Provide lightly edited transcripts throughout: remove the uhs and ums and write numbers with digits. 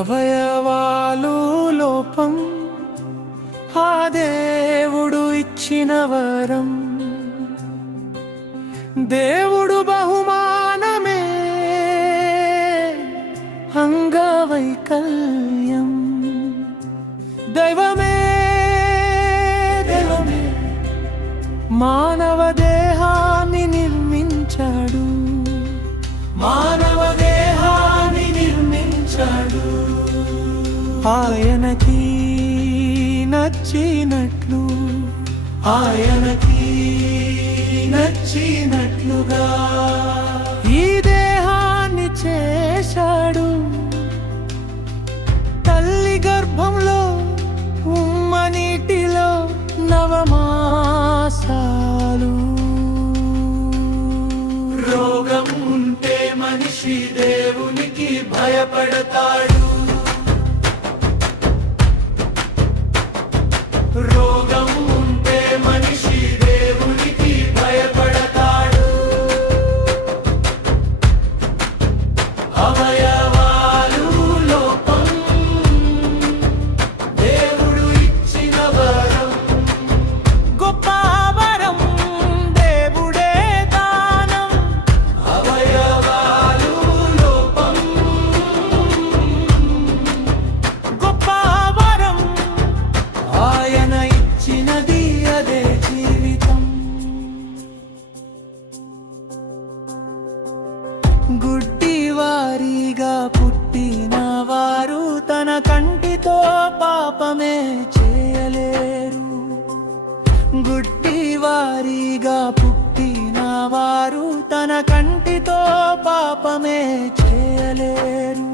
అవయవాలు లోపం ఆ దేవుడు ఇచ్చిన వరం, దేవుడు బహుమానమే అంగవైకల్యం. దైవమే దైవమే మానవ దేహాన్ని నిర్మించాడు, మానవ దేహాన్ని నిర్మించాడు. ఆయనకి నచ్చినట్లు, ఆయనకి నచ్చినట్లుగా ఈ దేహాన్ని చేశాడు. తల్లి గర్భంలో ఉమ్మ నీటిలో నవమాసాలు. రోగం ఉంటే మనిషి దేవునికి భయపడతాడు, రోగం ఉంటే మనిషి దేవునికి భయపడతాడు. అవయవాలు లోపం దేవుడు ఇచ్చిన వరం, గొప్ప వరం దేవుడే దానం. అవయవాలు లోపం గొప్ప వరం, ఆయన ఇచ్చినది అదే జీవితం. గుడ్డివారిగా పుట్టిన వారు తన కంటితో పాపమే చేయలేరు. గుడ్డివారిగా పుట్టిన వారు తన కంటితో పాపమే చేయలేరు.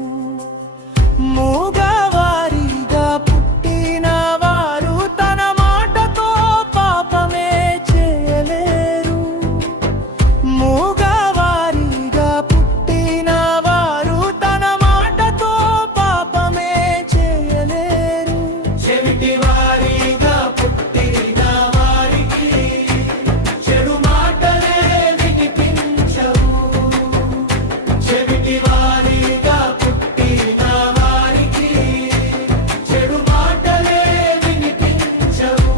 మూగవారిగా పుట్టిన వారు తన మాటతో పాపమే చేయలేరు. మూగవారిగా పుట్టిన వారు తన మాటతో పాపమే చేయలేరు. చెవిటి వారిగా పుట్టిన వారికి చెడు మాటలే వినిపించవు. చెవిటి వారిగా పుట్టిన వారికి చెడు మాటలే వినిపించవు.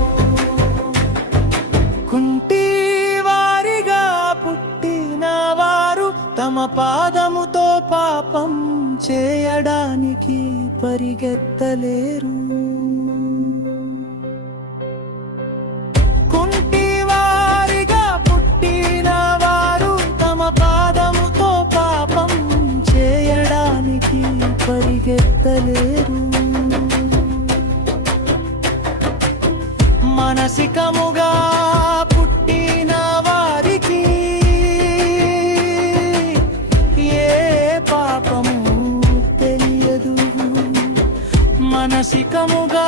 కుంటి వారిగా పుట్టిన వారు తమ పాదముతో పాపం చేయడానికి పరిగెత్తలేరు. కుంటి వారిగా పుట్టిన వారు తమ పాదముతో పాపం చేయడానికి పరిగెత్తలేరు. మానసికముగా పుట్టిన వారికి ఏ పాపము తెలియదు. మానసికముగా